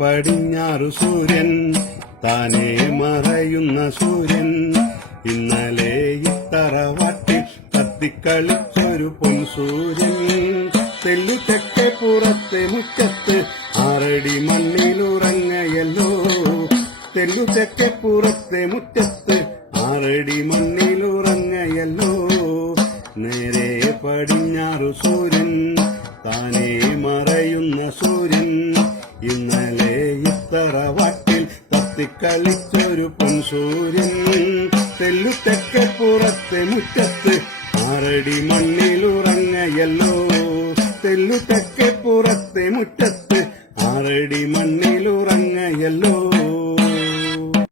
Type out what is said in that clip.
പടിഞ്ഞാറു സൂര്യൻ താനേ മറയുന്ന സൂര്യൻ ഇന്നലെ ഇത്തറവാട്ടിൽ കത്തിക്കളിച്ചൊരു പൊൻസൂര്യൻ തെല്ലു തെക്കെ പുറത്തെ മുറ്റത്ത് 6 അടി മണ്ണിലുറങ്ങയല്ലോ തെല്ലു തെക്കെ പുറത്തെ മുറ്റത്ത് 6 അടി മണ്ണിലുറങ്ങയല്ലോ നേരെ പടിഞ്ഞാറു സൂര്യൻ താനേ മറയുന്ന സൂര്യൻ ഇന്നലെ ഇത്തറവാട്ടിൽ കത്തിക്കളിച്ചൊരു പൊൻസൂര്യൻ തെല്ലു തെക്കെ പുറത്തെ മുറ്റത്ത് 6 അടി മണ്ണിലുറങ്ങയല്ലോ തെല്ലു തെക്കെ പുറത്തെ മുറ്റത്ത് 6 അടി മണ്ണിലുറങ്ങയല്ലോ